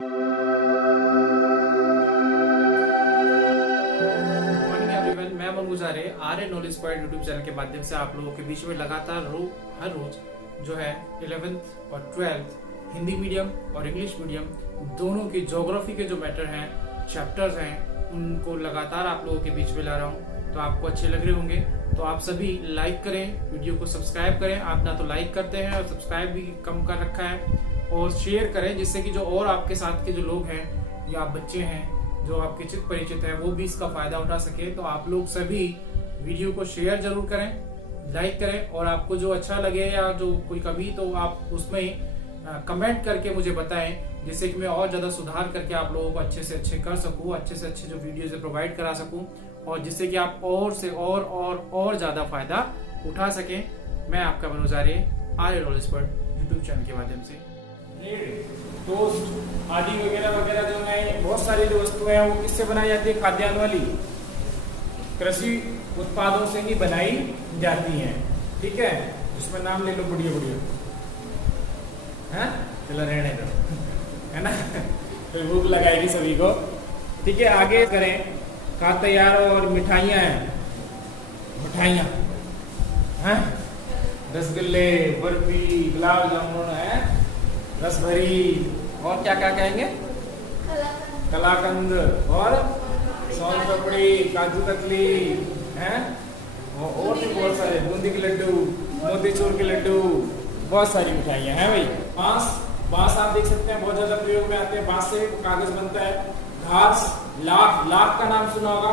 Morning everyone, मैं अमन गुजारे आर्य knowledge point YouTube channel के माध्यम से आप लोगों के बीच में लगातार हर रोज जो है 11th और 12th हिंदी मीडियम और इंग्लिश मीडियम दोनों की ज्योग्राफी के जो मैटर हैं, चैप्टर्स हैं, उनको लगातार आप लोगों के बीच में ला रहा हूँ। तो आपको अच्छे लग रहे होंगे, तो आप सभी लाइक करें, वीडियो को सब्सक्राइब करें। आप ना तो लाइक करते हैं और सब्सक्राइब भी कम कर रखा है, और शेयर करें जिससे कि जो और आपके साथ के जो लोग हैं या बच्चे हैं जो आपके चित परिचित हैं वो भी इसका फायदा उठा सके। तो आप लोग सभी वीडियो को शेयर जरूर करें, लाइक करें, और आपको जो अच्छा लगे या जो कोई कमी तो आप उसमें कमेंट करके मुझे बताएं, जिससे कि मैं और ज्यादा सुधार करके आप लोगों को अच्छे से अच्छे कर सकूं, अच्छे से अच्छे जो वीडियोस प्रोवाइड करा सकूं, और जिससे कि आप और से और ज्यादा फायदा उठा सकें। मैं आपका मनोज आर्य आर्य नॉलेज पर यूट्यूब चैनल के माध्यम से टोस्ट आदि वगैरह वगैरह जो है, बहुत सारी जो वस्तुएं हैं वो किससे बनाई जाती है? खाद्यान्न वाली कृषि उत्पादों से ही बनाई जाती हैं। ठीक है, इसमें नाम ले लो बढ़िया बढ़िया, है चलो रहने दो, है ना, तो भूख लगाएगी सभी को। ठीक है, आगे करें। खा तैयार और मिठाइयाँ हैं, मिठाइयाँ हैं, रसगुल्ले, बर्फी, गुलाब जामुन है, रसभरी, और क्या क्या कहेंगे? कलाकंद और सोन पापड़ी, काजू कतली हैं, और भी बहुत सारे, बूंदी के लड्डू, मोतीचूर के लड्डू, बहुत सारी मिठाइयाँ हैं भाई। बांस आप देख सकते हैं बहुत ज्यादा प्रयोग में आते हैं। बांस से कागज बनता है। घास, लाख का नाम सुना होगा,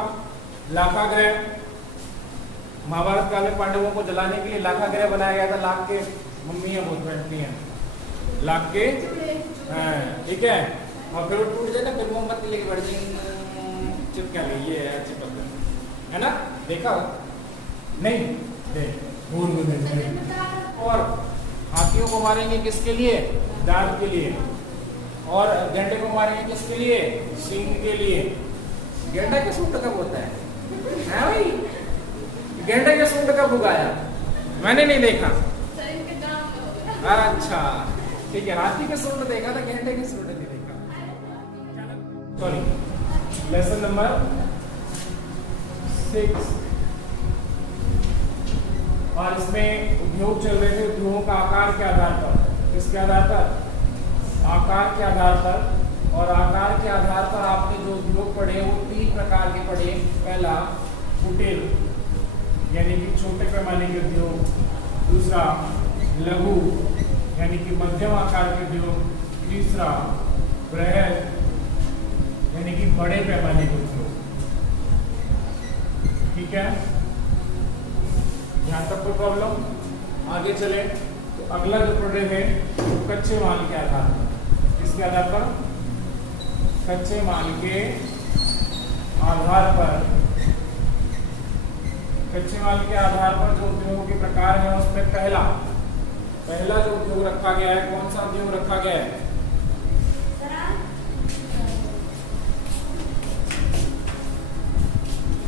लाखाग्रह। महाभारत काल में पांडवों को जलाने के लिए लाखाग्रह बनाया गया था। लाख के मम्मियां बहुत बैठती हैं, लाख के, ठीक है, और फिर वो टूट जाए ना, फिर मोमबत्ती लेके बैठ जाएंगे, चिपका ली, ये है चिपक, है ना, देखा नहीं? और हाथियों को मारेंगे किसके लिए? दांत के लिए। और गेंडे को मारेंगे किसके लिए? सींग के लिए। गेंडा के सूंड कब होता है भाई? गेंडे के सूंड कब उगाया? मैंने नहीं देखा। अच्छा ठीक है, हाथी के सूंड देखा था, गेंडे के सूंड नहीं देखा। Sorry, lesson number 6। और इसमें उद्योग चल रहे थे। उद्योगों का आकार के आधार पर, किसके आधार पर? आकार के आधार पर। और आकार के आधार पर आपने जो उद्योग पढ़े वो 3 प्रकार के पढ़े। पहला कुटीर यानी कि छोटे पैमाने के उद्योग, दूसरा लघु यानी कि मध्यम आकार के उद्योग, तीसरा बृहद यानी कि बड़े पैमाने के उद्योग। ठीक है, यहाँ तक कोई प्रॉब्लम? आगे चले तो अगला जो प्रोडक्ट है वो कच्चे माल के आधार पर। किसके आधार पर? कच्चे माल के आधार पर। कच्चे माल के आधार पर जो उद्योगों के प्रकार हैं उसमें पहला जो उद्योग रखा गया है, कौन सा उद्योग रखा गया है?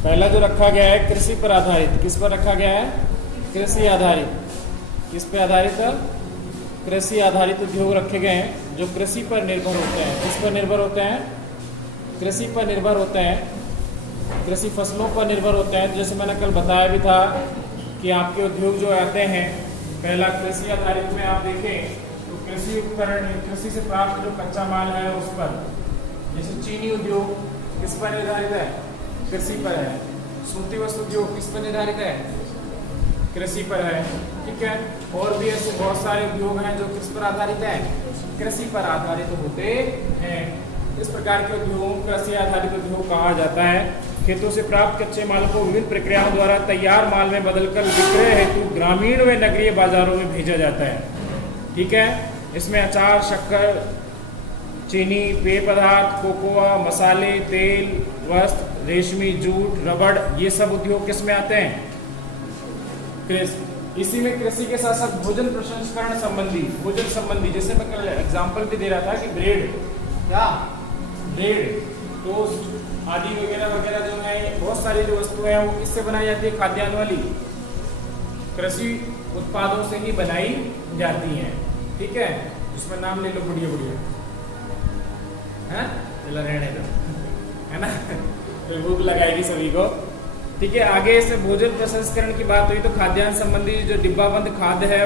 पहला जो रखा गया है कृषि पर आधारित। किस पर रखा गया है? कृषि आधारित। किस पे आधारित? कृषि आधारित उद्योग रखे गए हैं जो कृषि पर निर्भर होते हैं। किस पर निर्भर होते हैं? कृषि पर निर्भर होते हैं, कृषि फसलों पर निर्भर होते हैं। जैसे मैंने कल बताया भी था कि आपके उद्योग जो आते हैं, पहला कृषि आधारित में आप देखें तो कृषि उपकरण, कृषि से प्राप्त जो कच्चा माल है उस पर, जैसे चीनी उद्योग किस पर निर्धारित है? कृषि पर है। सूती वस्त्र उद्योग किस पर निर्धारित है? कृषि पर है। ठीक है, और भी ऐसे बहुत सारे उद्योग हैं जो किस पर आधारित है? कृषि पर आधारित होते हैं। इस प्रकार के उद्योगों को कृषि आधारित उद्योग कहा जाता है। खेतों से प्राप्त कच्चे माल को विभिन्न प्रक्रियाओं द्वारा तैयार माल में बदलकर विक्रय हेतु ग्रामीण व नगरीय बाजारों में भेजा जाता है। ठीक है, इसमें अचार, शक्कर, चीनी, पेय पदार्थ, कोकोआ, मसाले, तेल, वस्त्र, रेशमी, जूट, रबड़, ये सब उद्योग किस में आते हैं? कृषि। इसी में कृषि के साथ साथ भोजन प्रसंस्करण संबंधी, भोजन संबंधी, जैसे मैं कल एग्जांपल भी दे रहा था कि ब्रेड, क्या ब्रेड, टोस्ट आदि वगैरह वगैरह जो है, बहुत सारी जो वस्तुएं हैं वो किससे बनाई जाती है? खाद्यान्न वाली कृषि उत्पादों से ही बनाई जाती हैं। ठीक है, इसमें नाम ले लो बढ़िया बढ़िया, है, चलो रहने दो, है ना। तो भूख लगाएगी सभी को। ठीक है, आगे इसे भोजन प्रसंस्करण की बात हुई तो खाद्यान्न संबंधी जो डिब्बाबंद खाद्य है,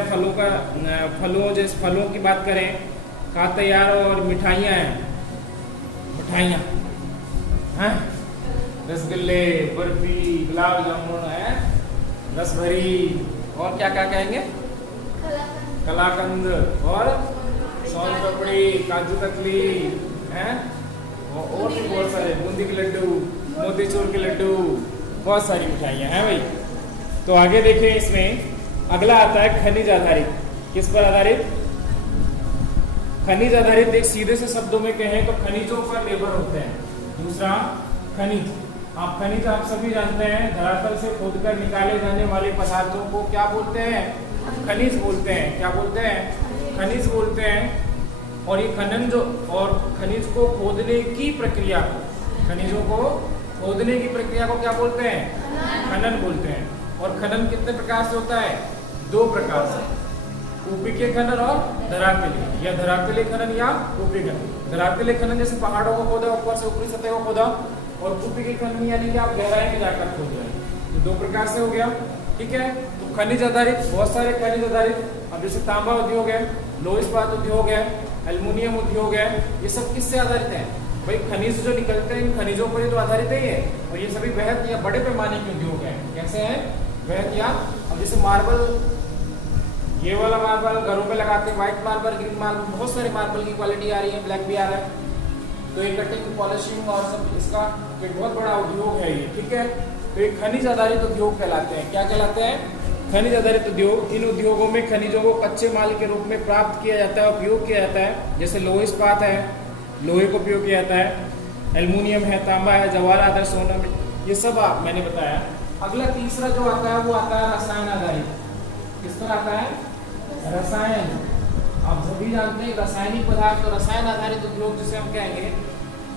जैसे फलों की बात करें, खाद्य तैयार और मिठाइयाँ हैं, मिठाइयाँ हैं, रसगुल्ले, बर्फी, गुलाब जामुन है, रसभरी, और क्या क्या कहेंगे, कलाकंद, और सोन पापड़ी, काजू कतली है, और भी बहुत सारे, बूंदी के लड्डू, मोतीचूर के लड्डू, बहुत सारी मिठाइयाँ हैं भाई। तो आगे देखें, इसमें अगला आता है खनिज आधारित। किस पर आधारित? खनिज आधारित। एक सीधे से शब्दों में कहें तो खनिजों पर निर्भर होते हैं। दूसरा खनिज, खनिज आप सभी जानते हैं, धरातल से खोदकर निकाले जाने वाले पदार्थों को क्या बोलते हैं? खनिज बोलते हैं। क्या बोलते हैं? खनिज बोलते हैं। और ये खनिज को खोदने की प्रक्रिया को, खनिजों को खोदने की प्रक्रिया को क्या बोलते हैं? खनन बोलते हैं। और खनन कितने प्रकार से होता है? 2 प्रकार से, कूपिकीय खनन और धरातलीय, या धरातलीय खनन या कूपिकीय खनन। धरातलीय खनन जैसे पहाड़ों को खोदा, ऊपर से ऊपरी सतह को खोदा, और कूपिकीय खनन यानी कि आप गहराई में जाकर खोद रहे हैं। तो 2 प्रकार से हो गया। ठीक है, तो खनिज आधारित, बहुत सारे खनिज आधारित, अब जैसे तांबा उद्योग है, लोह इस्पात उद्योग है, एल्युमिनियम उद्योग है, ये सब किससे आधारित है भाई? खनिज जो निकलते हैं, इन खनिजों पर तो आधारित ही है। और ये सभी वृहत या बड़े पैमाने के उद्योग हैं। कैसे हैं? वृहत या, अब जैसे मार्बल, ये वाला मार्बल घरों पे लगाते हैं, व्हाइट मार्बल, ग्रीन मार्बल, बहुत सारे मार्बल की क्वालिटी आ रही है, ब्लैक भी आ रहा है। तो ये कटिंग, पॉलिशिंग और सब इसका एक बहुत बड़ा उद्योग है ये। ठीक है, तो ये खनिज आधारित उद्योग कहलाते हैं। क्या कहलाते हैं? खनिज आधारित उद्योग। इन उद्योगों में खनिजों को कच्चे माल के रूप में प्राप्त किया जाता है, उपयोग किया जाता है। जैसे लोह इस्पात है, लोहे को उपयोग किया जाता है, एल्युमिनियम है, तांबा है, जवाहरात आधार, सोना, ये सब मैंने बताया। अगला तीसरा जो आता है वो आता है रसायन आधारित। किस पर आता है? रसायन। आप सभी जानते हैं रासायनिक पदार्थ, तो रसायन आधारित उद्योग जिसे हम कहेंगे,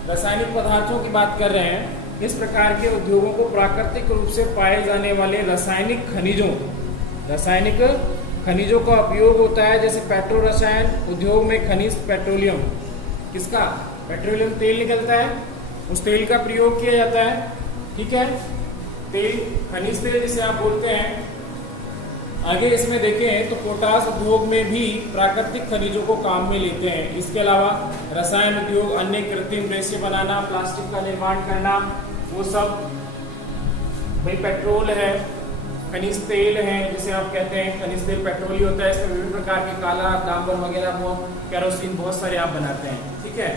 रासायनिक पदार्थों की बात कर रहे हैं। इस प्रकार के उद्योगों को प्राकृतिक रूप से पाए जाने वाले रासायनिक खनिजों का उपयोग होता है। जैसे पेट्रो रसायन उद्योग में खनिज पेट्रोलियम, किसका? पेट्रोलियम तेल निकलता है, उस तेल का प्रयोग किया जाता है। ठीक है, तेल, खनिज तेल जिसे आप बोलते हैं। आगे इसमें देखें तो पोटास उद्योग में भी प्राकृतिक खनिजों को काम में लेते हैं। इसके अलावा रसायन उद्योग, अन्य कृत्रिम रेशे बनाना, प्लास्टिक का निर्माण करना, वो सब भाई पेट्रोल है, खनिज तेल है जिसे आप कहते हैं, खनिज तेल पेट्रोल ही होता है। इसमें विभिन्न प्रकार के काला, डांबर वगैरह, वो कैरोसिन, बहुत सारे आप बनाते हैं। ठीक है,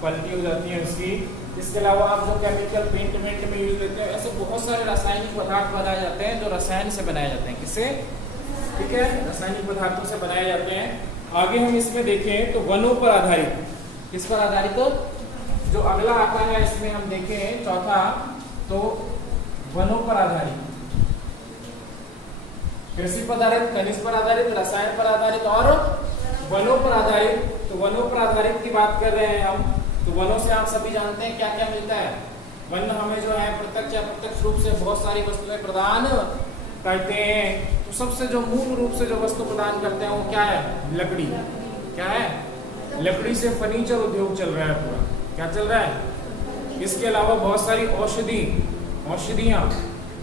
क्वालिटी हो जाती है उसकी। इसके अलावा आप जो केमिकल पेंट में यूज लेते हैं, ऐसे बहुत सारे रासायनिक पदार्थ बनाए जाते हैं जो रसायन से बनाए जाते हैं। किससे? ठीक है, रासायनिक पदार्थों से बनाए जाते हैं। आगे हम इसमें देखें तो वनों पर आधारित। किस पर आधारित? जो अगला आता है इसमें हम देखें चौथा, तो वनों पर आधारित, कृषि पर आधारित, खनिज पर आधारित, रसायन पर आधारित और वनों पर आधारित। तो वनों पर आधारित की बात कर रहे हैं हम। तो वनों से आप सभी जानते हैं क्या क्या मिलता है। वन हमें जो है प्रत्यक्ष या अप्रत्यक्ष रूप से बहुत सारी वस्तुएं प्रदान करते हैं। तो सबसे जो मूल रूप से जो वस्तु प्रदान करते हैं वो क्या है? लकड़ी। क्या है? लकड़ी से फर्नीचर उद्योग चल रहा है पूरा। क्या चल रहा है? इसके अलावा बहुत सारी औषधियाँ,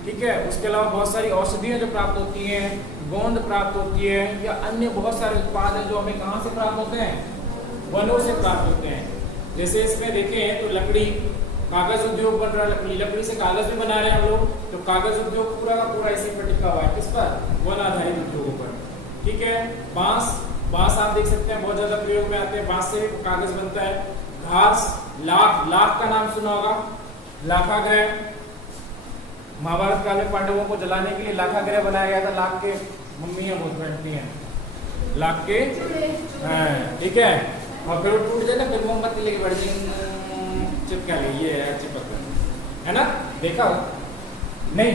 ठीक है, उसके अलावा बहुत सारी औषधियाँ जो प्राप्त होती हैं, गोंद प्राप्त होती है, या अन्य बहुत सारे उत्पाद हैं जो हमें कहाँ से प्राप्त होते हैं? वनों से प्राप्त होते हैं। जैसे इसमें देखें तो लकड़ी, कागज उद्योग बन रहा है, लकड़ी से कागज भी बना रहे हैं हम लोग। तो कागज उद्योग पूरा का पूरा इसी पर टिका हुआ है। किस पर? वन आधारित उद्योगों पर। ठीक है, बांस आप देख सकते हैं बहुत ज्यादा प्रयोग में आते हैं, बांस से कागज बनता है। घास, लाख का नाम सुना होगा, लाखागृह। महाभारत काल में पांडवों को जलाने के लिए लाखागृह बनाया गया था। लाख के मम्मियां बहुत बैठती हैं, लाख के, ठीक है, और फिर वो टूट जाए ना, फिर मोमबत्ती लेके बैठ जाएंगे, चिपका ले, ये है चिपक, है ना? देखा नहीं?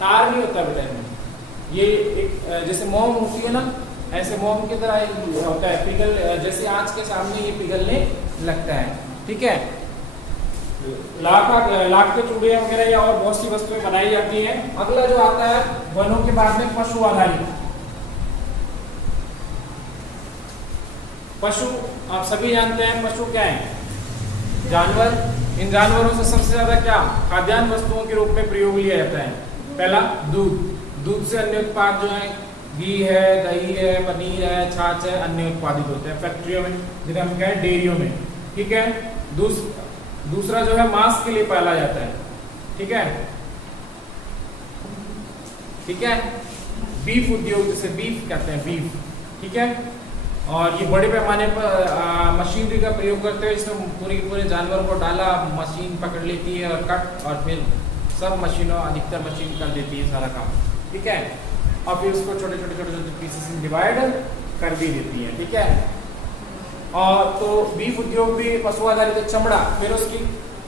तार नहीं होता बेटा इनमें, ये एक जैसे मोम होती है ना, ऐसे मोम की तरह होता है, पिघल, जैसे आंच के सामने ये पिघलने लगता है। ठीक है, लाख के चूड़े वगैरह या और बहुत सी वस्तुएं बनाई जाती हैं। अगला जो आता है वनों के बाद में पशु आधारित। पशु आप सभी जानते हैं, पशु क्या है? जानवर। इन जानवरों से सबसे ज्यादा क्या खाद्यान्न वस्तुओं के रूप में प्रयोग लिया जाता है? पहला दूध। दूध से अन्य उत्पाद जो है, घी है, दही है, पनीर है, छाछ है, अन्य उत्पादित होते हैं फैक्ट्रियों में, जिन्हें हम कहें डेयरियों में। ठीक है। दूसरा जो है मांस के लिए पाला जाता है। ठीक है, ठीक है। बीफ उद्योग, जिसे बीफ कहते हैं, बीफ। ठीक है। और ये बड़े पैमाने पर मशीनरी का प्रयोग करते हुए इसमें पूरे जानवर को डाला, मशीन पकड़ लेती है और कट, और फिर सब मशीनों, अधिकतर मशीन कर देती है सारा काम। ठीक है। और फिर उसको छोटे छोटे पीसेस में डिवाइड कर भी देती है। ठीक है। और तो बीफ उद्योग भी पशु आधारित। चमड़ा, फिर उसकी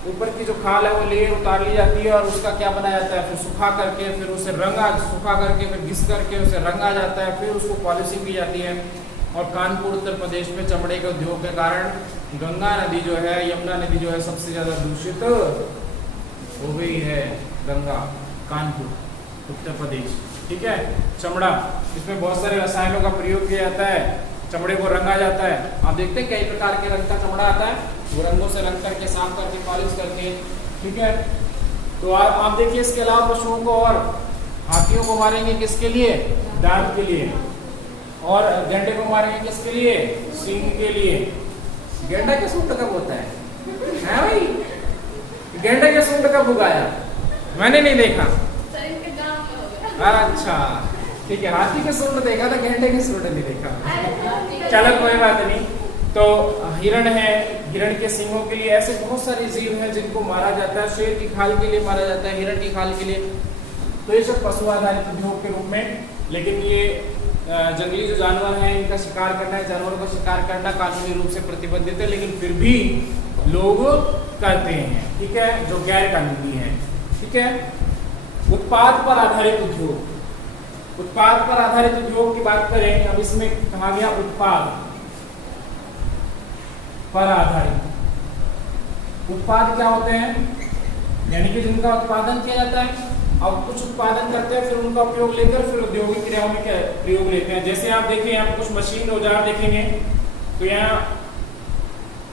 ऊपर की जो खाल है वो लेयर उतार ली जाती है और उसका क्या बनाया जाता है, फिर सुखा करके, फिर उसे सुखा करके, फिर घिस करके उसे रंगा जाता है, फिर उसको पॉलिशिंग की जाती है। और कानपुर उत्तर प्रदेश में चमड़े के उद्योग के कारण गंगा नदी जो है, यमुना नदी जो है, सबसे ज्यादा दूषित हो गई है। गंगा, कानपुर उत्तर प्रदेश। ठीक है। चमड़ा, इसमें बहुत सारे रसायनों का प्रयोग किया जाता है, चमड़े को रंगा जाता है। आप देखते हैं कई प्रकार के रंग का चमड़ा आता है, वो रंगों से रंग करके, साफ करके, पॉलिश करके। ठीक है। तो आप देखिए, इसके अलावा पशुओं को और हाथियों को मारेंगे किसके लिए? दांत के लिए। और गैंडे को मारेंगे किसके लिए? सींग के लिए। गैंडा के सूंड कब होता है भाई? गैंडे के सूंड कब उगाया? मैंने नहीं देखा। अच्छा, ठीक है। हाथी के सूंड देखा था, गैंडे के सूंड नहीं देखा। चलो कोई बात नहीं। तो हिरण है, हिरण के सींगों के लिए, ऐसे बहुत सारे जीव हैं जिनको मारा जाता है। शेर की खाल के लिए मारा जाता है, हिरण की खाल के लिए। तो ये सब पशु आधारित उद्योग के रूप में। लेकिन ये जंगली जो जानवर हैं, इनका शिकार करना, जानवरों का शिकार करना कानूनी रूप से प्रतिबंधित है, लेकिन फिर भी लोग करते हैं। ठीक है, जो गैर कानूनी है। ठीक है। उत्पाद पर आधारित उद्योग। उत्पाद पर आधारित उद्योग की बात करें, अब इसमें कहा गया उत्पाद पर आधारित। उत्पाद क्या होते हैं? यानी कि जिनका उत्पादन किया जाता है। अब कुछ उत्पादन करते हैं, फिर उनका उपयोग लेकर फिर औद्योगिक क्रियाओं में प्रयोग लेते हैं। जैसे आप देखिए, यहाँ कुछ मशीन औजार देखेंगे, तो यहाँ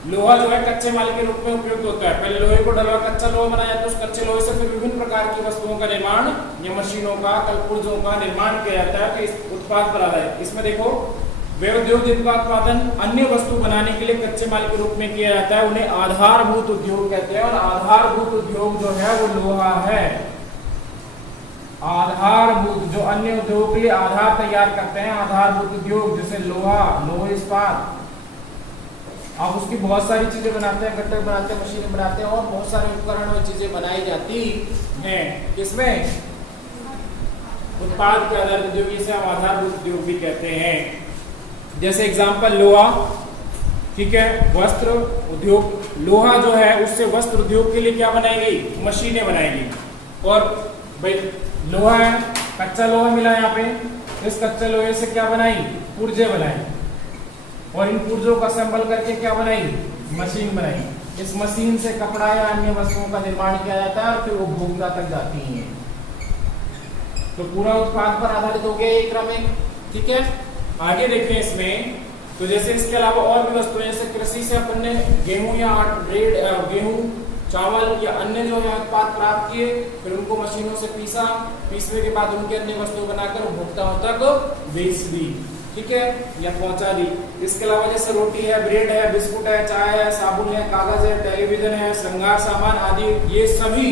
लोहा जो है कच्चे माल के रूप में उपयोग होता है। पहले लोहे को डलवा कच्चा लोहा बनाया जाता है, उस कच्चे लोहे से फिर विभिन्न प्रकार की वस्तुओं का निर्माण या मशीनों का, कलपुर्जों का निर्माण किया जाता है। तो इस उत्पाद पर आधारित। इसमें देखो, वे उद्योग जिनका उत्पादन अन्य वस्तु बनाने के लिए कच्चे माल के रूप में किया जाता है, उन्हें आधारभूत उद्योग कहते हैं। और आधारभूत उद्योग जो है वो लोहा है। आधारभूत, जो अन्य उद्योग के लिए आधार तैयार करते हैं, आधारभूत उद्योग, जैसे लोहा, लोह इस्पात। आप उसकी बहुत सारी चीजें बनाते हैं, घटक बनाते हैं, मशीनें बनाते हैं, और बहुत सारे उपकरण और चीजें बनाई जाती हैं। इसमें उत्पाद के आधारित उद्योग, इसे हम आधारभूत उद्योग भी कहते हैं। जैसे एग्जाम्पल लोहा। ठीक है। वस्त्र उद्योग, लोहा जो है उससे वस्त्र उद्योग के लिए क्या बनाएगी? मशीनें बनाएगी। और भाई लोहा है, कच्चा लोहा मिला यहाँ पे, इस कच्चे लोहे से क्या बनाई? पुर्जे बनाई। और इन पुर्जों का असेंबल करके क्या बनाई? मशीन बनाई। इस मशीन से कपड़ा या अन्य वस्तुओं का निर्माण किया जाता है और फिर उपभोक्ता तक जाती है। तो पूरा उत्पाद पर आधारित हो गया एक क्रम। ठीक है। आगे देखें इसमें, तो जैसे इसके अलावा और भी वस्तुएं, जैसे कृषि से अपन ने गेहूं या गेहूं, चावल या अन्य जो है उत्पाद प्राप्त किए, फिर उनको मशीनों से पीसने के बाद उनके अन्य वस्तु बनाकर उपभोक्ताओं तक बेच दी। ठीक है, या पहुंचा दी। इसके अलावा जैसे रोटी है, ब्रेड है, बिस्कुट है, चाय है, साबुन है, कागज है, टेलीविजन है, श्रृंगार सामान आदि, ये सभी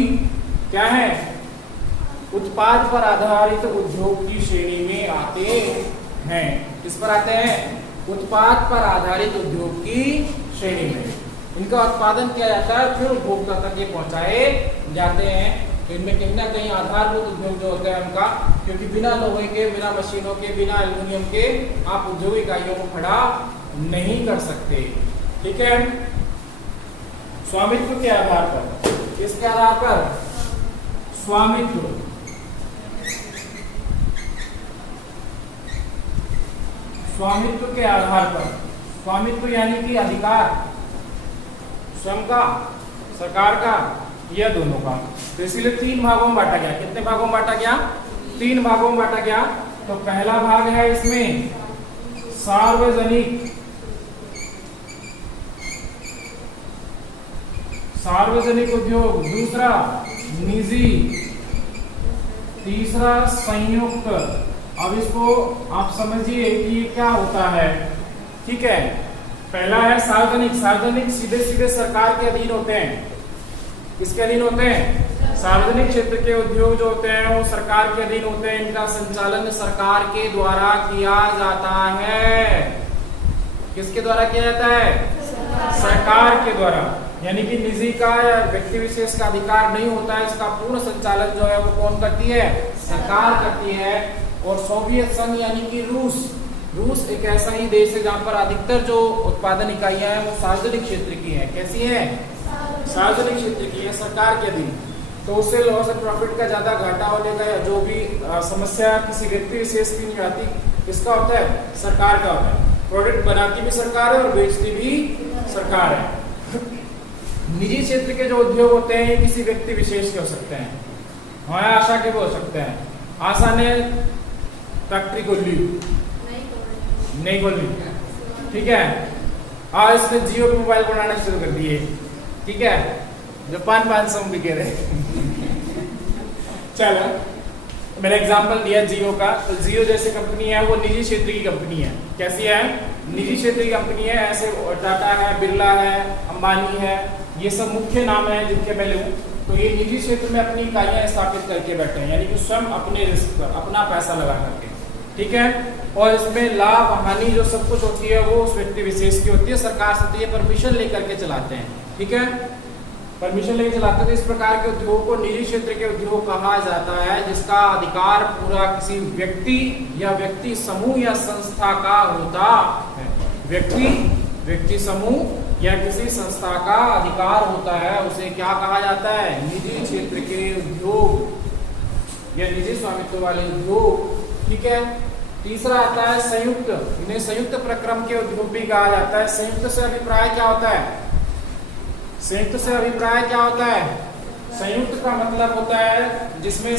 क्या है? उत्पाद पर आधारित उद्योग की श्रेणी में आते हैं। किस पर आते हैं? उत्पाद पर आधारित उद्योग की श्रेणी में। इनका उत्पादन किया जाता है, फिर उपभोक्ता तक ये पहुंचाए जाते हैं। तो इनमें कहीं ना कहीं आधारभूत उद्योग जो होता है उनका, क्योंकि बिना लोहे के, बिना मशीनों के, बिना एल्यूमिनियम के आप उद्योग इकाइयों को खड़ा नहीं कर सकते। ठीक है। स्वामित्व के आधार पर, किसके आधार पर? स्वामित्व। स्वामित्व के आधार पर। स्वामित्व यानी कि अधिकार, स्वयं का, सरकार का, या दोनों का। तो इसलिए 3 भागों में बांटा गया। कितने भागों में बांटा गया? 3 भागों में बांटा गया। तो पहला भाग है इसमें सार्वजनिक सार्वजनिक उद्योग, दूसरा निजी, तीसरा संयुक्त। अब इसको आप समझिए कि ये क्या होता है, ठीक है। पहला है सार्वजनिक। सार्वजनिक सीधे सीधे सरकार के अधीन होते हैं। किसके अधीन होते हैं? सार्वजनिक क्षेत्र के उद्योग जो होते हैं वो सरकार के अधीन होते हैं। इनका संचालन सरकार के द्वारा किया जाता है। किसके द्वारा किया जाता है? सरकार के द्वारा। यानी कि निजी का या व्यक्ति विशेष का अधिकार नहीं होता है। इसका पूर्ण संचालन जो है वो कौन करती है? सरकार करती है। और सोवियत संघ यानी कि रूस एक ऐसा ही देश है जहां पर अधिकतर जो उत्पादन इकाइयां हैं वो सार्वजनिक क्षेत्र की हैं। कैसी है? सार्वजनिक क्षेत्र की है, सरकार के अधीन। तो उससे लॉस ऑफ प्रॉफिट का ज्यादा घाटा होने का जो भी समस्या किसी व्यक्ति विशेष की नहीं आती, किसका होता है? सरकार का होता है। प्रोडक्ट बनाती भी सरकार है और बेचती भी सरकार है। निजी क्षेत्र के जो उद्योग होते हैं ये किसी व्यक्ति विशेष के हो सकते हैं, हमारे आशा के भी हो सकते हैं। आशा ने फैक्ट्री खोल ली, नहीं खोली, ठीक है। आज इसने जियो के मोबाइल बनाना शुरू कर दिए, ठीक है, जो 500 में बिके रहे। चलो मैंने एग्जांपल दिया जियो का। तो जियो जैसी कंपनी है वो निजी क्षेत्र की कंपनी है। कैसी है? निजी क्षेत्र की कंपनी है। ऐसे टाटा है, बिरला है, अंबानी है, ये सब मुख्य नाम है जिनके मैं लूं। तो ये निजी क्षेत्र में अपनी इकाइयां स्थापित करके बैठे हैं, यानी कि स्वयं अपने रिस्क पर अपना पैसा लगा करके, ठीक है। और इसमें लाभ हानि जो सब कुछ होती है वो उस व्यक्ति विशेष की होती है। सरकार से तो ये परमिशन लेकर के चलाते हैं, ठीक है, परमिशन लेकर चलाते हैं। तो इस प्रकार के उद्योग को निजी क्षेत्र के उद्योग कहा जाता है, जिसका अधिकार पूरा किसी व्यक्ति या व्यक्ति समूह या संस्था का होता है। व्यक्ति समूह या किसी संस्था का अधिकार होता है, उसे क्या कहा जाता है? निजी क्षेत्र के उद्योग या निजी स्वामित्व वाले उद्योग, ठीक है। तीसरा आता है संयुक्त। इन्हें संयुक्त प्रक्रम के उद्योग भी कहा जाता है। संयुक्त से अभिप्राय क्या होता है? संयुक्त से अभिप्राय क्या होता है? संयुक्त का मतलब होता है जिसमें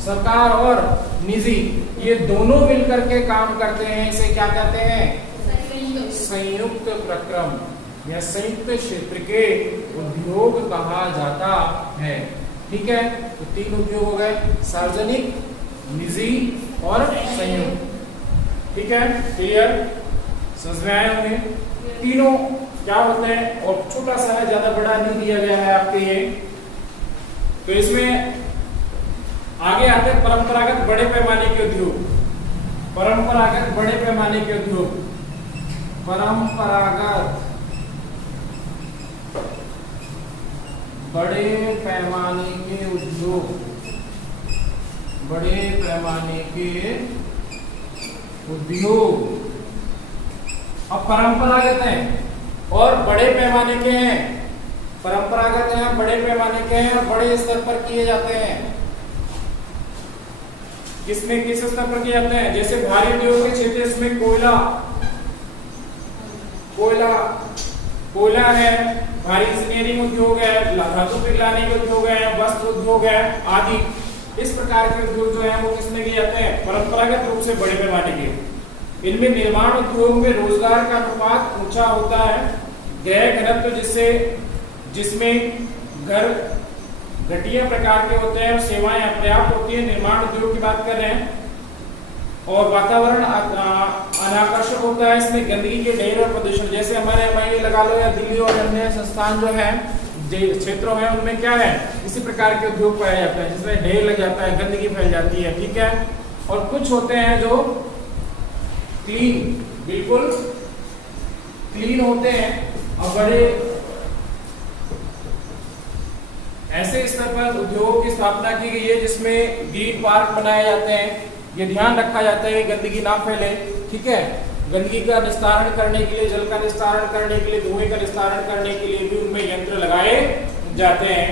सरकार और निजी ये दोनों मिलकर के काम करते हैं। इसे क्या कहते हैं? संयुक्त प्रक्रम या संयुक्त क्षेत्र के उद्योग कहा जाता है, ठीक है। तो 3 उद्योग हो गए, सार्वजनिक, निजी और संयुक्त, ठीक है। क्लियर? समझ में आए होंगे? तीनों क्या होते हैं और छोटा सा है, ज्यादा बड़ा नहीं दिया गया है आपके ये। तो इसमें आगे आते हैं परंपरागत बड़े पैमाने के उद्योग। परंपरागत बड़े पैमाने के उद्योग, परंपरागत बड़े पैमाने के उद्योग, बड़े पैमाने के उद्योग। अब परंपरागत हैं और बड़े पैमाने के हैं। परंपरागत हैं, बड़े पैमाने के हैं और बड़े स्तर पर किए जाते हैं। किस स्तर पर किए जाते हैं? जैसे भारी उद्योग के क्षेत्र, इसमें कोयला है, भारी इंजीनियरिंग उद्योग है, धातु पिघलाने के उद्योग है, वस्त्र उद्योग है आदि। इस प्रकार के उद्योग जो है वो किसमें किए जाते हैं? परंपरागत रूप से बड़े पैमाने के। इनमें निर्माण उद्योग में रोजगार का अनुपात ऊंचा होता है। व्यय घनत्व जिसमें घर घटिया प्रकार के होते हैं और सेवाएं अपर्याप्त होती है। निर्माण उद्योग की बात कर रहे हैं। और वातावरण अनाकर्षक होता है। इसमें गंदगी के ढेर और प्रदूषण, जैसे हमारे MIA लगा लो या दिल्ली और अन्य संस्थान जो है क्षेत्रों में, उनमें क्या है? इसी प्रकार के उद्योग पाया जाता है जिसमें ढेर लग जाता है, गंदगी फैल जाती है, ठीक है। और कुछ होते हैं जो क्लीन, बिल्कुल क्लीन होते हैं और बड़े ऐसे स्तर पर उद्योग की स्थापना की गई है जिसमें ग्रीन पार्क बनाए जाते हैं। ये ध्यान रखा जाता है गंदगी ना फैले, ठीक है। गंदगी का निस्तारण करने के लिए, जल का निस्तारण करने के लिए, धुएं का निस्तारण करने के लिए भी उनमें यंत्र लगाए जाते हैं।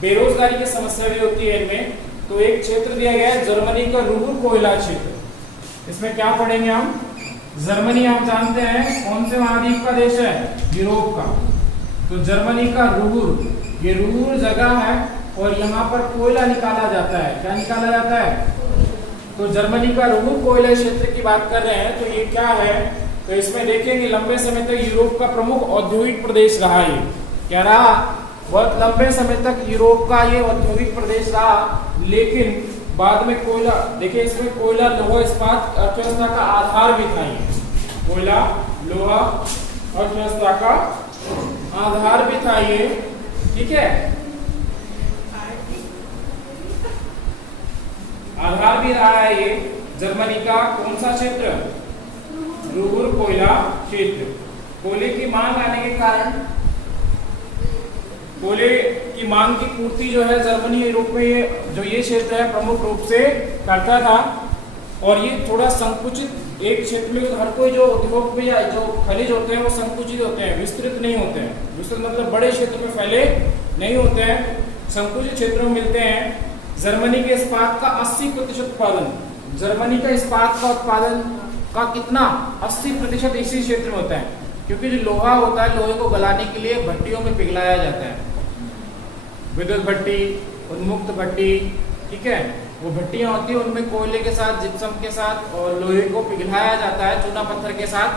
बेरोजगारी की समस्या भी होती है इनमें। तो एक क्षेत्र दिया गया है जर्मनी का रूर कोयला क्षेत्र। इसमें क्या पढ़ेंगे हम? जर्मनी आप जानते हैं कौन से महाद्वीप का देश है? यूरोप का। तो जर्मनी का रूर, ये रूर जगह है और यहाँ पर कोयला निकाला जाता है। क्या निकाला जाता है? तो जर्मनी का रुहुर कोयला क्षेत्र की बात कर रहे हैं, तो ये क्या है, तो इसमें देखेंगे लंबे समय तक यूरोप का प्रमुख औद्योगिक प्रदेश रहा। ये क्या रहा, बहुत लंबे समय तक यूरोप का ये औद्योगिक प्रदेश रहा, लेकिन बाद में कोयला, देखिए इसमें कोयला लोहा इस्पात अर्थव्यवस्था का आधार भी था। ये कोयला लोहा अर्थव्यवस्था का आधार भी था ये, ठीक है, आधार भी रहा है ये जर्मनी का। कौन सा क्षेत्र, रुहुर कोयला क्षेत्र। कोयले की मांग आने के कारण, कोयले की मांग की पूर्ति जो है जर्मनी यूरोप में ये जो ये क्षेत्र है प्रमुख रूप से करता था, और ये थोड़ा संकुचित एक क्षेत्र में, हर कोई जो उद्योग में या जो खनिज होते हैं वो संकुचित होते हैं, विस्तृत नहीं होते हैं। विस्तृत मतलब बड़े क्षेत्र में फैले नहीं होते हैं, संकुचित क्षेत्रों में मिलते हैं। जर्मनी के इस्पात का 80% उत्पादन, जर्मनी का इस्पात का उत्पादन का कितना, 80% इसी क्षेत्र में होता है, क्योंकि जो लोहा होता है, लोहे को गलाने के लिए भट्टियों में पिघलाया जाता है, विद्युत भट्टी, उन्मुक्त भट्टी, ठीक है, वो भट्टियां होती है, उनमें कोयले के साथ, जिप्सम के साथ और लोहे को पिघलाया जाता है, चूना पत्थर के साथ,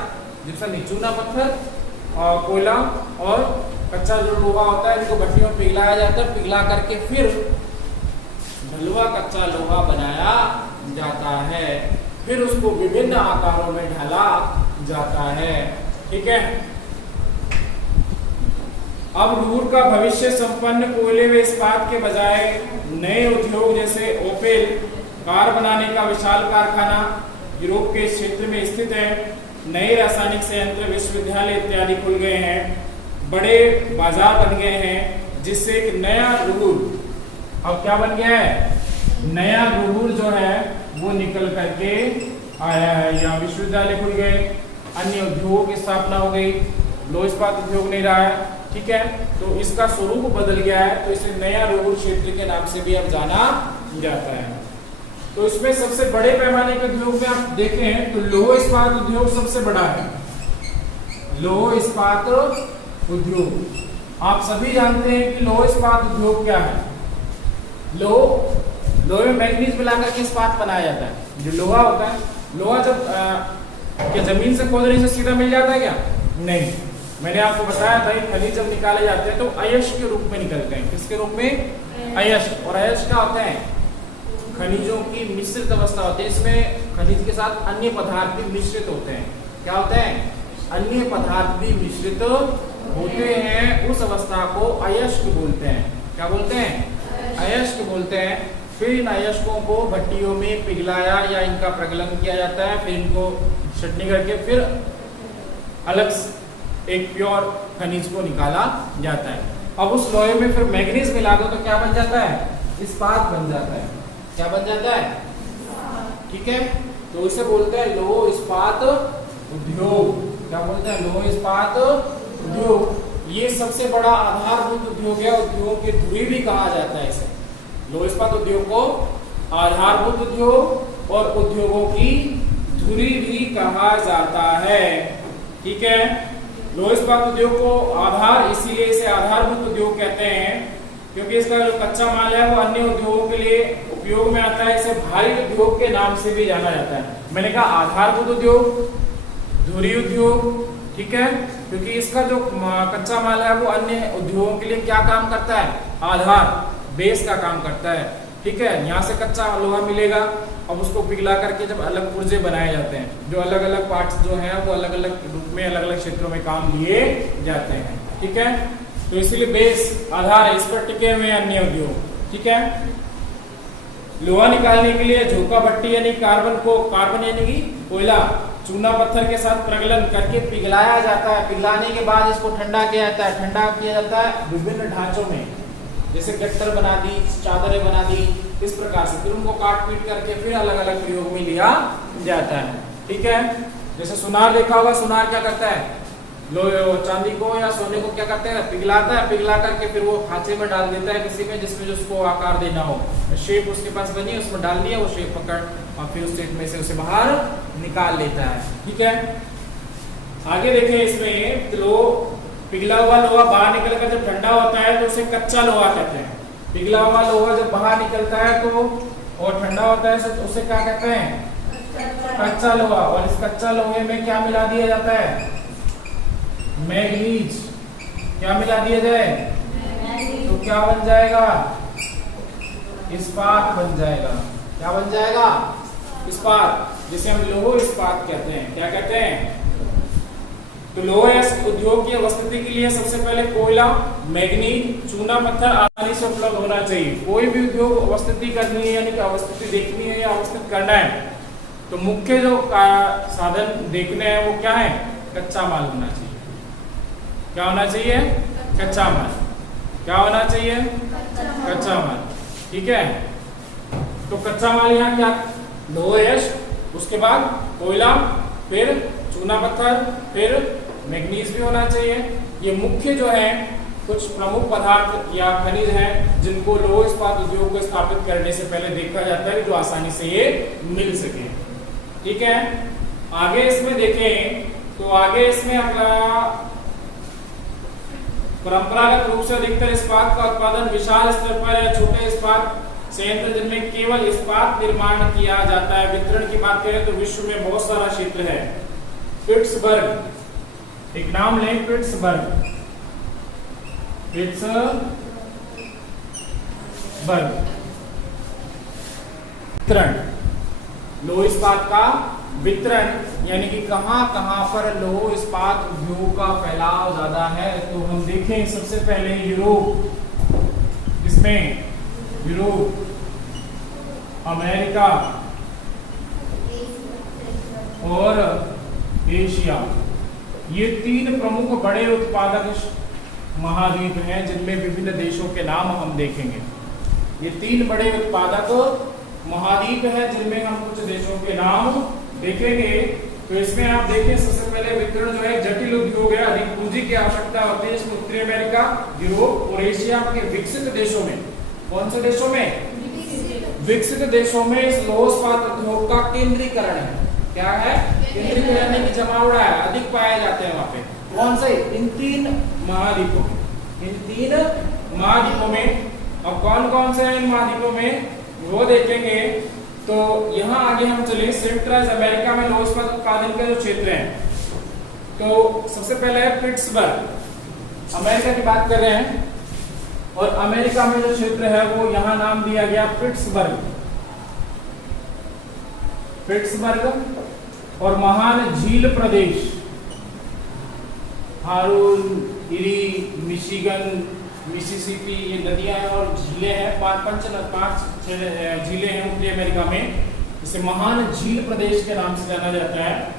जिप्सम नहीं, चूना पत्थर और कोयला और कच्चा जो लोहा होता है, इनको भट्टियों में पिघलाया जाता है, पिघला करके फिर ढलुआ कच्चा लोहा बनाया जाता है, फिर उसको विभिन्न आकारों में ढाला जाता है, ठीक है। अब रुहुर का भविष्य संपन्न कोयले व इस्पात के बजाय नए उद्योग जैसे ओपेल कार बनाने का विशाल कारखाना यूरोप के क्षेत्र में स्थित है, नए रासायनिक संयंत्र, विश्वविद्यालय इत्यादि खुल गए हैं, बड़े बाजार बन गए हैं, जिससे एक नया रुहुर, अब क्या बन गया है, नया रुहुर जो है वो निकल करके आया है। यहाँ विश्वविद्यालय खुल गए, अन्य उद्योगों की स्थापना हो गई, लोह इस्पात उद्योग नहीं रहा है, ठीक है, तो इसका स्वरूप बदल गया है, तो इसे नया रुहुर क्षेत्र के नाम से भी अब जाना जाता है। तो इसमें सबसे बड़े पैमाने के उद्योग में आप देखें तो लोह इस्पात उद्योग सबसे बड़ा है, लोह इस्पात उद्योग। आप सभी जानते हैं कि लोह इस्पात उद्योग क्या है, लोहे में मैग्नीज मिलाकर के इस्पात बनाया जाता है। जो लोहा होता है, लोहा जब क्या जमीन से खोदने से सीधा मिल जाता है क्या, नहीं, मैंने आपको बताया था खनिज जब निकाले जाते हैं तो अयस्क के रूप में निकलते हैं, किसके रूप में, अयस्क। और अयस्क क्या होते हैं, खनिजों की मिश्रित अवस्था होती है, इसमें खनिज के साथ अन्य पदार्थ भी मिश्रित होते हैं, क्या होते हैं, अन्य पदार्थ भी मिश्रित होते हैं, उस अवस्था को अयस्क बोलते हैं, क्या बोलते हैं, अयस्क बोलते हैं। फिर इन अयस्कों को भट्टियों में पिघलाया या इनका प्रगलन किया जाता है, फिर इनको छटनी करके फिर अलग एक प्योर खनिज को निकाला जाता है। अब उस लोहे में फिर मैग्नीज मिला दो तो क्या बन जाता है, इस्पात बन जाता है, क्या बन जाता है, ठीक है, तो इसे बोलते हैं लोह इस्पात उद्योग, क्या बोलते हैं, लोह इस्पात उद्योग। ये सबसे बड़ा आधारभूत उद्योग है, उद्योगों की धुरी भी कहा जाता है इसे, लोह इस्पात उद्योग को आधारभूत उद्योग और उद्योगों की धुरी भी कहा जाता है, ठीक है। लोह इस्पात उद्योग को आधार, इसीलिए इसे आधारभूत उद्योग कहते हैं, क्योंकि इसका जो कच्चा माल है वो अन्य उद्योगों के लिए उपयोग में आता है, इसे भारी उद्योग के नाम से भी जाना जाता है। मैंने कहा आधारभूत उद्योग, धुरी उद्योग, ठीक है, क्योंकि इसका जो कच्चा माल है वो अन्य उद्योगों के लिए क्या काम करता है, आधार, बेस का काम करता है, ठीक है। यहाँ से कच्चा लोहा मिलेगा, अब उसको पिघला करके जब अलग पुर्जे बनाए जाते हैं, जो अलग अलग पार्ट्स जो हैं वो अलग अलग रूप में अलग अलग क्षेत्रों में काम लिए जाते हैं, ठीक है। तो इसीलिए बेस आधार है, इस पर टिके हुए अन्य उद्योग, ठीक है। लोहा निकालने के लिए झोंका भट्टी यानी कार्बन यानी कि कोयला चूना पत्थर के साथ प्रगलन करके पिघलाया जाता है, पिघलाने के बाद इसको ठंडा किया जाता है, ठंडा किया जाता है विभिन्न ढांचों में, जैसे गट्टर बना दी, चादरें बना दी, इस प्रकार से फिर उनको काट पीट करके फिर अलग अलग प्रयोग में लिया जाता है, ठीक है। जैसे सुनार देखा होगा, सुनार क्या करता है, चांदी को या सोने को क्या करते हैं, पिघलाता है, पिघला करके फिर वो खांचे में डाल देता है किसी में, जिसमें जिसको आकार देना हो, शेप उसके पास बनी है उसमें डाल दिया, वो शेप पकड़ और फिर उस शेप में से उसे बाहर निकाल लेता है, ठीक है। आगे देखें, इसमें तो पिघला हुआ लोहा बाहर निकलकर जब ठंडा होता है तो उसे कच्चा लोहा कहते हैं। पिघला हुआ लोहा जब बाहर निकलता है तो और ठंडा होता है तो उसे क्या कहते हैं? कच्चा लोहा। और इस कच्चा लोहे में क्या मिला दिया जाता है? मैग्नीज। क्या मिला दिया जाए? तो क्या बन जाएगा? इस्पात बन जाएगा। क्या बन जाएगा? इस्पात, जिसे हम लोह इस्पात कहते हैं। क्या कहते हैं? तो लोह उद्योग की अवस्थिति के लिए सबसे पहले कोयला, मैग्नीज, चूना पत्थर आसानी से उपलब्ध होना चाहिए। कोई भी उद्योग अवस्थिति करनी है, यानी कि अवस्थिति देखनी है या अवस्थित करना है, तो मुख्य जो साधन देखने हैं वो क्या है? कच्चा माल होना चाहिए। क्या होना चाहिए? कच्चा माल। क्या होना चाहिए? कच्चा माल। ठीक है, तो कच्चा माल यहाँ क्या? लोह, उसके बाद कोयला, फिर चूना पत्थर, फिर मैग्नीज भी होना चाहिए। ये मुख्य जो है कुछ प्रमुख पदार्थ या खनिज हैं जिनको लोह इस्पात उद्योग को स्थापित करने से पहले देखा जाता है जो आसानी से ये मिल सके। ठीक है, आगे इसमें देखें तो आगे इसमें अपना परंपरागत रूप से अधिकतर इस्पात का उत्पादन विशाल स्तर पर है। छोटे इस्पात संयंत्र जिनमें केवल इस्पात निर्माण किया जाता है। वितरण की बात करें तो विश्व में बहुत सारा क्षेत्र है। पिट्सबर्ग, एक नाम लें, पिट्सबर्ग। पिट्सबर्ग वितरण, लोह इस्पात का वितरण, यानी कि कहां कहां पर लोह इस्पात उद्योग का फैलाव ज्यादा है। तो हम देखें सबसे पहले यूरोप, इसमें यूरोप, अमेरिका और एशिया, ये तीन प्रमुख बड़े उत्पादक महाद्वीप हैं जिनमें विभिन्न देशों के नाम हम देखेंगे। ये तीन बड़े उत्पादक महाद्वीप हैं जिनमें हम कुछ देशों के नाम देखेंगे। तो इसमें आप देखें सबसे पहले वितरण जो है जटिल उद्योग है, अधिक पूंजी की आवश्यकता होती है। इसमें उत्तरी अमेरिका, यूरोप और एशिया के विकसित देशों में, कौन से देशों में? विकसित देशों में इस लोह इस्पात उद्योग का केंद्रीकरण है। क्या है? केंद्रीकरण की जमावड़ा है, अधिक पाए जाते हैं वहां पे। कौन से? इन तीन महाद्वीपों में। इन तीन महाद्वीपों में, अब कौन कौन से हैं इन महाद्वीपों में वो देखेंगे। तो यहाँ आगे हम चले, सेंट्रल अमेरिका में लोह इस्पात उत्पादन के जो क्षेत्र हैं, तो सबसे पहले है पिट्सबर्ग, अमेरिका की बात कर रहे हैं। और अमेरिका में जो क्षेत्र है वो यहाँ नाम दिया गया पिट्सबर्ग। पिट्सबर्ग और महान झील प्रदेश, हारून, इरी, मिशिगन, मिसिसिपी, ये नदियां हैं और झीलें हैं। पांच झीलें हैं उत्तरी अमेरिका में, जिसे महान झील प्रदेश के नाम से जाना जाता है।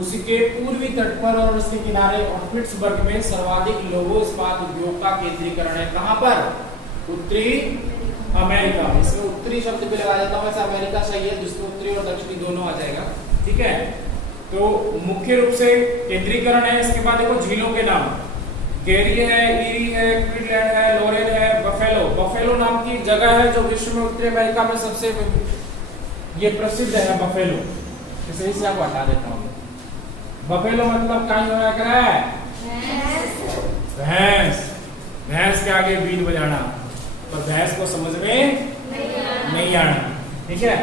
उसी के पूर्वी तट पर और उसके किनारे और पिट्सबर्ग में सर्वाधिक लोह इस्पात उद्योग का केंद्रीकरण है। कहां पर? उत्तरी अमेरिका में। इसमें उत्तरी शब्द भी लगा देता हूं, वैसे अमेरिका सही है, जिसमें उत्तरी और दक्षिणी दोनों आ जाएगा। ठीक है, तो मुख्य रूप से केंद्रीकरण है। इसके बाद देखो झीलों के नाम, गेरी है, ईरी है, क्विडलैंड है, लोरेन है, बफेलो। बफेलो नाम की जगह है जो विश्व में उत्तरी अमेरिका में सबसे ये प्रसिद्ध है, बफेलो। इसे से आपको हटा देता हूँ। बफेलो मतलब क्या होना कर रहा है? भैंस। भैंस के आगे बीन बजाना, पर भैंस को समझ में नहीं आना। ठीक है,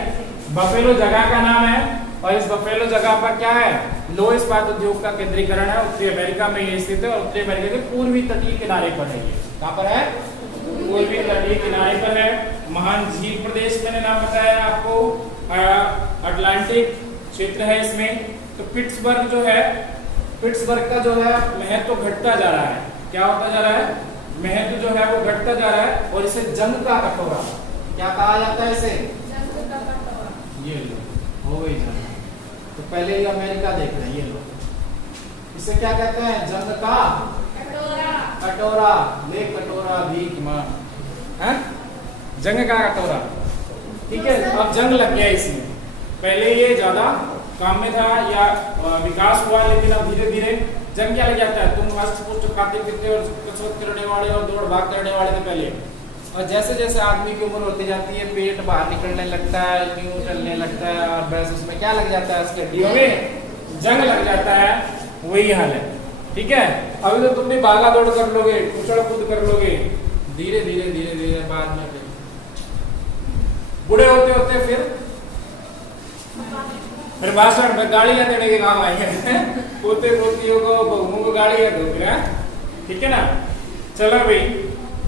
बफेलो जगह का नाम है और इस बफेलो जगह पर क्या है? लोह इस्पात उद्योग का केंद्रीकरण है। उत्तरी अमेरिका में ये स्थित है और उत्तरी अमेरिका के पूर्वी तटीय किनारे पर है। ये कहां पर है? पूर्वी तटीय किनारे पर है। महान झील प्रदेश मैंने नाम बताया आपको, अटलांटिक क्षेत्र है इसमें। तो पिट्सबर्ग जो है, पिट्सबर्ग का जो है महत्व घटता जा रहा है। क्या होता जा रहा है? महत्व जो है वो घटता जा रहा है। और इसे जंग का कटोरा क्या कहा जाता है? इसे ये लो, हो गई जंग। तो पहले ही अमेरिका देख रहे हैं, ये लो, इसे क्या कहते हैं? जंग का कटोरा। कटोरा ले, कटोरा भीख मां, है जंग का कटोरा। ठीक है, अब जंग लग गया इसमें। पहले ये ज्यादा काम में था या विकास हुआ, लेकिन अब धीरे धीरे जंग क्या लग जाता है? तुम मस्त पुष्ट खाते पीते और कसरत करने वाले और दौड़ भाग करने वाले थे पहले, और जैसे जैसे आदमी की उम्र होती जाती है पेट बाहर निकलने लगता है, न्यू चलने लगता है, और बस उसमें क्या लग जाता है? उसके हड्डियों में जंग लग जाता है। वही हाल है। ठीक है, अभी तो तुम भी भागा दौड़ कर लोगे, उछल कूद कर लोगे, धीरे धीरे धीरे धीरे बाद में बूढ़े होते होते फिर भाषण में गाड़ियां देने के काम आएंगे पोते पोतियों को बहुओं को गाड़ियां दोगे। ठीक है ना। चलो भाई,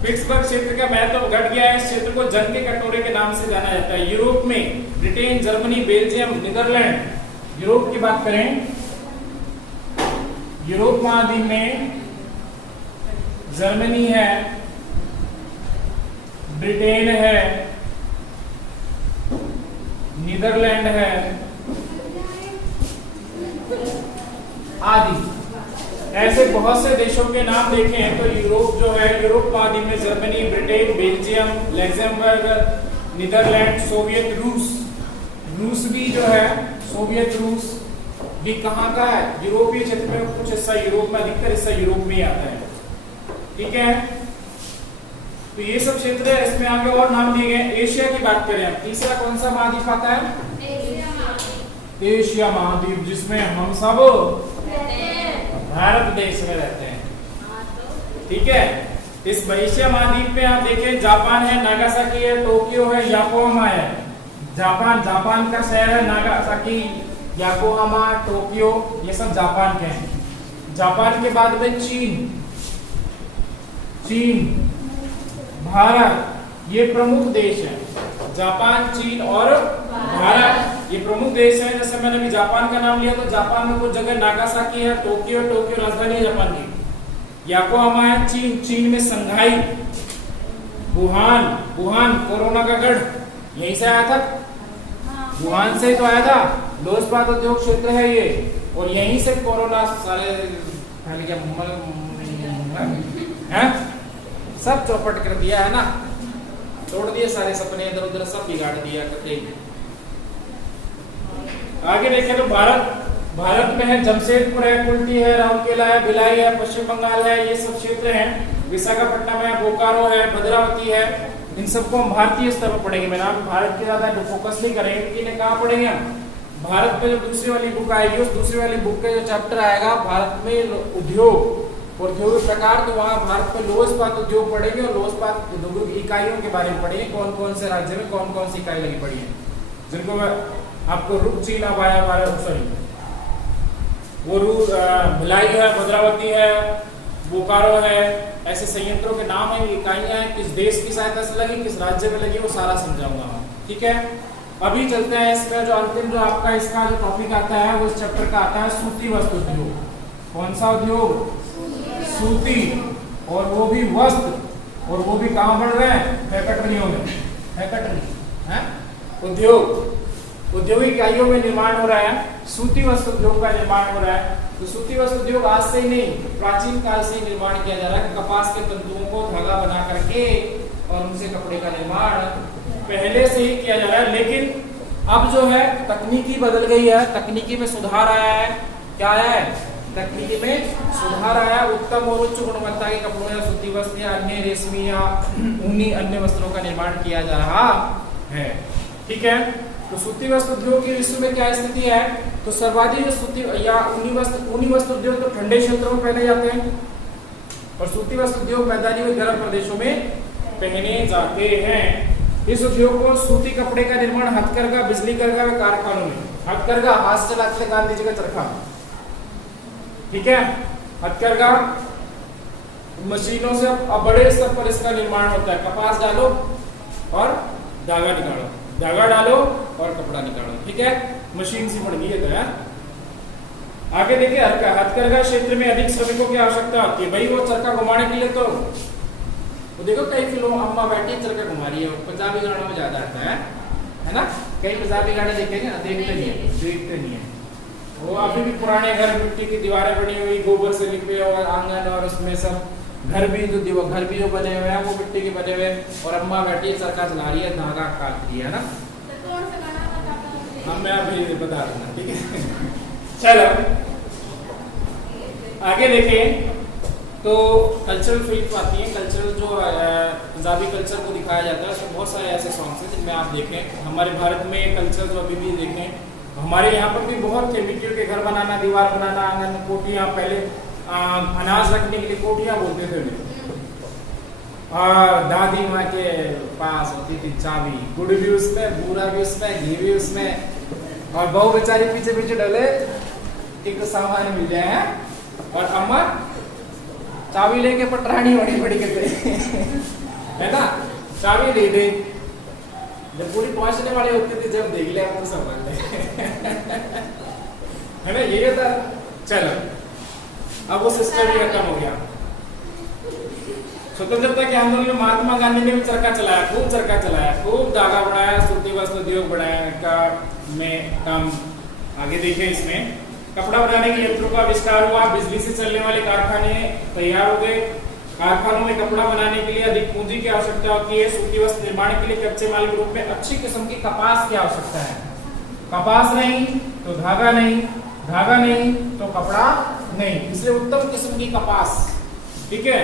पिट्सबर्ग क्षेत्र का महत्व घट गया है। इस क्षेत्र को जंग के कटोरे के नाम से जाना जाता है। यूरोप में Britain, Germany, Belgium, Netherland. Europe की बात करें, यूरोप महाद्वीप में जर्मनी है, ब्रिटेन है, नीदरलैंड है आदि। ऐसे बहुत से देशों के नाम देखे हैं तो यूरोप जो है, यूरोप महाद्वीप में Germany, Britain, Belgium, Luxembourg, Netherland, Soviet रूस। रूस भी जो है, सोवियत रूस भी कहाँ का है? यूरोपीय क्षेत्र में कुछ हिस्सा यूरोप में, अधिकतर हिस्सा यूरोप में ही आता है। ठीक है, तो ये सब क्षेत्र है। इसमें आगे और नाम दिए गए। एशिया की बात करें हम, तीसरा कौन सा महाद्वीप आता है? एशिया महाद्वीप, जिसमें हम सब भारत देश में रहते हैं। ठीक है, इस एशिया महाद्वीप में आप देखें, जापान है, नागासाकी है, टोक्यो है, याकोहामा है। जापान का शहर है नागासाकी, याकोहामा, टोक्यो, ये सब जापान के हैं। जापान के बाद में चीन, भारत, ये प्रमुख देश हैं। जापान, चीन और भारत ये प्रमुख देश हैं। जैसे मैंने अभी जापान का नाम लिया तो जापान में कुछ जगह नागासाकी है, टोक्यो राजधानी है जापान की, याकोहामा है चीन में संघाई, वुहान कोरोना का गढ़ यहीं से आया था, वुहान से ही तो आया था। लौह इस्पात उद्योग क्षेत्र है ये, और यहीं से कोरोना सारे फैल गया, सब चौपट कर दिया है ना, तोड़ दिए सारे सपने, इधर उधर सब बिगाड़ दिया करते। आगे देखें तो भारत में है जमशेदपुर है, कुल्टी है, राउरकेला है, भिलाई है, पश्चिम बंगाल है, ये सब क्षेत्र हैं। विशाखापट्टनम है, बोकारो है, भद्रावती है। इन सबको हम भारतीय स्तर पर पढ़ेंगे। मैंने आप भारत की ज्यादा फोकस नहीं करेंगे, क्योंकि कहाँ पढ़ेंगे हम? भारत में जो दूसरी वाली बुक आएगी, उस दूसरी वाली बुक का जो चैप्टर आएगा भारत में औद्योगिक प्रकार, तो वहाँ भारत में लौह इस्पात उद्योग पढ़ेंगे और लौह इस्पात औद्योगिक इकाइयों के बारे में पढ़ेंगे। कौन कौन से राज्य में कौन कौन सी इकाई लगी पड़ी है, जिनको मैं आपको रूपचीन वो भिलाई है, भद्रावती है, बोकारो है, ऐसे संयंत्रों के नाम है, इकाइयां हैं, किस देश की सहायता से लगी, किस राज्य में लगी, वो सारा समझाऊंगा मैं। ठीक है, अभी चलते हैं इसमें जो अंतिम जो आपका इसका जो टॉपिक आता है वो इस चैप्टर का आता है सूती वस्त्र उद्योग। कौन सा उद्योग? सूती, और वो भी वस्त्र, और वो भी कहाँ बढ़ रहे हैं? फैक्ट्रियों में, औद्योगिक इकाइयों में निर्माण हो रहा है। सूती वस्त्र उद्योग का निर्माण हो रहा है। तो सूती वस्त्र उद्योग आज से ही नहीं, प्राचीन काल से निर्माण किया जा रहा है। कपास के तंतुओं को धागा बना करके और उनसे कपड़े का निर्माण पहले से ही किया जा रहा है। लेकिन अब जो है तकनीकी बदल गई है, तकनीकी में सुधार आया है। क्या आया है? तकनीकी में सुधार आया। उत्तम और उच्च गुणवत्ता के कपड़ों या सूती वस्त्र या अन्य रेशमी या ऊनी अन्य वस्त्रों का निर्माण किया जा रहा है। ठीक है, तो सूती वस्त्र उद्योग की विश्व में क्या स्थिति है? तो सर्वाधिक सूती या ऊनी वस्त्र उद्योग तो ठंडे क्षेत्रों में पहने जाते हैं, और सूती वस्त्र उद्योग मैदानी व गर्म प्रदेशों में पहने जाते हैं। इस उद्योग को सूती कपड़े का निर्माण हथकरघा, बिजली करघा व कारखानों में, हथकरघा हाथ से चलाते गांधी जी का चरखा, ठीक है, हथकरघा मशीनों से अब बड़े स्तर पर इसका निर्माण होता है। कपास डालो और धागा निकालो, धागा डालो और कपड़ा निकालो, ठीक है, मशीन से बन गई है। आगे देखिए, हथकरघा क्षेत्र में अधिक श्रमिकों की आवश्यकता होती है। भाई वो चरखा घुमाने के लिए तो वो देखो कई फिल्मों अम्मा बैठी चरखा घुमा रही है, पंजाबी गानों में ज्यादा आता है ना। कई पंजाबी गाने देखेंगे ना, देखते नहीं है। वो अभी भी पुराने घर, मिट्टी की दीवारें बनी हुई, गोबर से लिपे और आंगन, और उसमें सब घर भी जो बने हुए हैं वो मिट्टी के बने हुए, और अम्मा बैठी चरखा चला रही है, धागा काट रही है ना। हम मैं अभी बता दूंगा, ठीक है। चलो आगे देखें, तो कल्चरल फील्ड आती है। कल्चरल जो पंजाबी कल्चर को दिखाया जाता है, उसमें बहुत सारे ऐसे सॉन्ग्स हैं जिनमें आप देखें हमारे भारत में कल्चर जो अभी भी देखें, हमारे यहाँ पर भी बहुत थे। मिट्टियों के घर बनाना, दीवार बनाना, आंगन, कोठियाँ, पहले अनाज रखने के लिए कोठियाँ बोलते थे, और दादी माँ के पास होती थी चाबी, गुड़ भी उसमें, बूरा भी उसमें, घी भी उसमें, और बहू बेचारी पीछे पीछे डले कि कुछ सामान मिल जाए है। और अम्मा चाबी लेके पटरानी बड़ी बड़ी करते है ना, चाबी ले दे, जब पूरी पहुंचने वाली होती थी, जब देख लिया तो संभाल ले है ना, ये था। चलो अब वो सिस्टम भी खत्म हो गया। स्वतंत्रता के आंदोलन में महात्मा गांधी ने भी चरखा चलाया, खूब चरखा चलाया, खूब धागा बढ़ाया, सूती वस्त्र उद्योग बढ़ाया का में काम आगे देखे। इसमें कपड़ा बनाने के यंत्रों का आविष्कार हुआ, बिजली से चलने वाले कारखाने तैयार हो गए। कारखानों में कपड़ा बनाने के लिए अधिक पूंजी की आवश्यकता होती है। सूती वस्त्र निर्माण के लिए कच्चे माल के रूप में अच्छी किस्म की कपास की आवश्यकता है। कपास नहीं तो धागा नहीं, धागा नहीं तो कपड़ा नहीं, इसलिए उत्तम किस्म की कपास, ठीक है।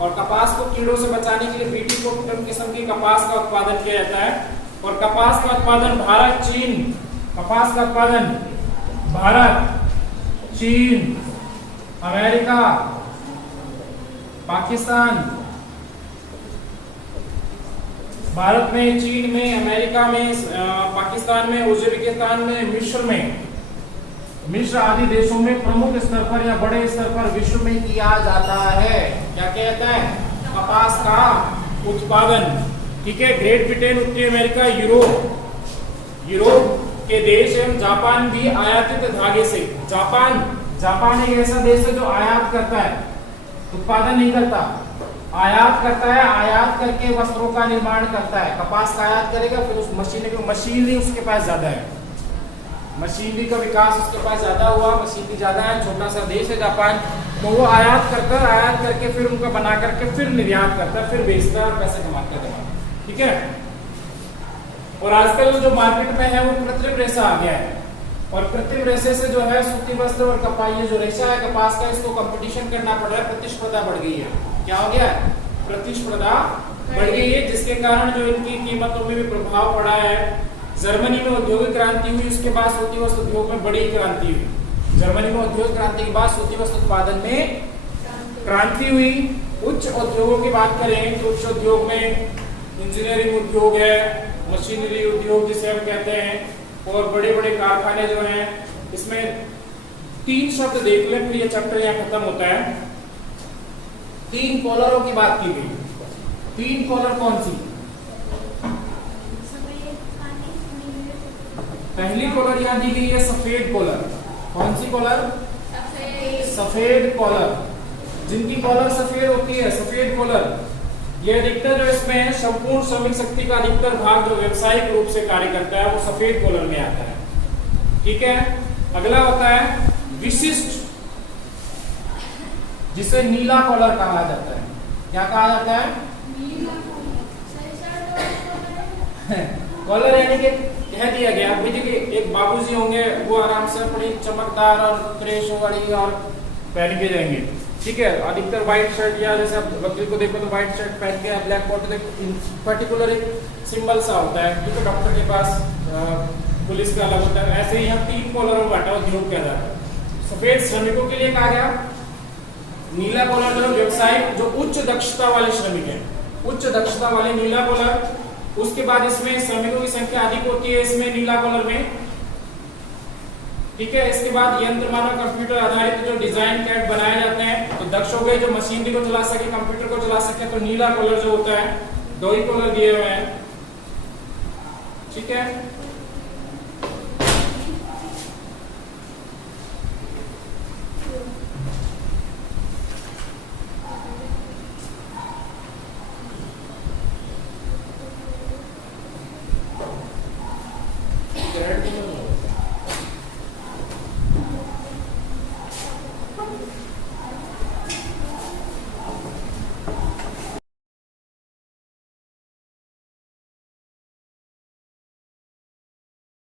और कपास को कीड़ों से बचाने के लिए बीटी को उत्तम किस्म की कपास का उत्पादन किया जाता है। और कपास का उत्पादन भारत, चीन, कपास का उत्पादन भारत, चीन, अमेरिका, पाकिस्तान, भारत में, चीन में, अमेरिका में, पाकिस्तान में, उज्बेकिस्तान में, मिस्र आदि देशों में प्रमुख स्तर पर या बड़े स्तर पर विश्व में किया जाता है। क्या कहता है? कपास का उत्पादन, ठीक है। ग्रेट ब्रिटेन, उत्तरी अमेरिका, यूरोप के देश एवं जापान भी आयातित धागे से, जापान एक ऐसा देश है जो आयात करता है, उत्पादन नहीं करता, आयात करता है। आयात करके वस्त्रों का निर्माण करता है। कपास का आयात करेगा, फिर उस मशीनरी उसके पास ज्यादा है, मशीनरी का विकास उसके पास ज्यादा हुआ, मशीनरी ज्यादा है, छोटा सा देश है जापान, तो वो आयात करके फिर उनका बना करके फिर निर्यात करता है, फिर बेचता है और पैसे कमाता है, ठीक है। और आजकल जो मार्केट में है वो कृत्रिम रेशा आ गया है, और कृत्रिम रेशे से जो है सूती वस्त्र और कपास, जो रेशा है कपास का, इसको कंपटीशन करना पड़ रहा है, प्रतिस्पर्धा बढ़ गई है। क्या हो गया? प्रतिस्पर्धा बढ़ गई है, जिसके कारण जो इनकी कीमतों में भी प्रभाव पड़ा है। जर्मनी में औद्योगिक क्रांति हुई, उसके बाद सूती वस्त्र उद्योग में बड़ी क्रांति हुई। जर्मनी में औद्योगिक क्रांति के बाद सूती वस्त्र उत्पादन में क्रांति हुई। उच्च उद्योगों की बात करें तो उच्च उद्योग में इंजीनियरिंग उद्योग है, मशीनरी उद्योग जिसे हम कहते हैं, और बड़े बड़े कारखाने जो हैं। इसमें 3 शब्द देख लें, फिर ये चैप्टर यहाँ खत्म होता है। 3 कॉलरों की बात की गई। 3 कॉलर कौन सी? पहली कॉलर यहाँ दी गई है सफेद कॉलर। कौन सी कॉलर? सफेद कॉलर। जिनकी कॉलर सफेद होती है, सफेद कॉलर, ये अधिकतर जो इसमें संपूर्ण श्रमिक शक्ति का अधिकतर भाग जो व्यवसायिक रूप से कार्य करता है वो सफेद कॉलर में आता है, ठीक है। अगला होता है विशिष्ट, जिसे नीला कॉलर कहा जाता है। क्या कहा जाता है? कॉलर यानी कि कह दिया गया, देखिए एक बाबूजी होंगे, वो आराम से बड़ी चमकदार और फ्रेश वाली और पहन के जाएंगे, ठीक है। अधिकतर व्हाइट शर्ट, या जैसे आप वकील को देखो तो व्हाइट शर्ट पहन के, ब्लैक कोट, पर्टिकुलर एक सिंबल सा होता है, क्योंकि डॉक्टर के पास, पुलिस का अलग होता है। ऐसे ही हम 3 कॉलर में बांटा उद्योग किया जाता है। सफेद श्रमिकों के लिए कहा गया, नीला कॉलर जो व्यवसायिक, जो उच्च दक्षता वाले श्रमिक है, उच्च दक्षता वाले नीला कॉलर। उसके बाद इसमें श्रमिकों की संख्या अधिक होती है इसमें नीला कॉलर में, ठीक है। इसके बाद यंत्र मानव कंप्यूटर आधारित जो डिजाइन कैड बनाए जाते हैं, तो दक्ष हो गए, जो मशीनरी को चला सके, कंप्यूटर को चला सके, तो नीला कॉलर जो होता है, 2 ही कॉलर दिए हुए हैं, ठीक है।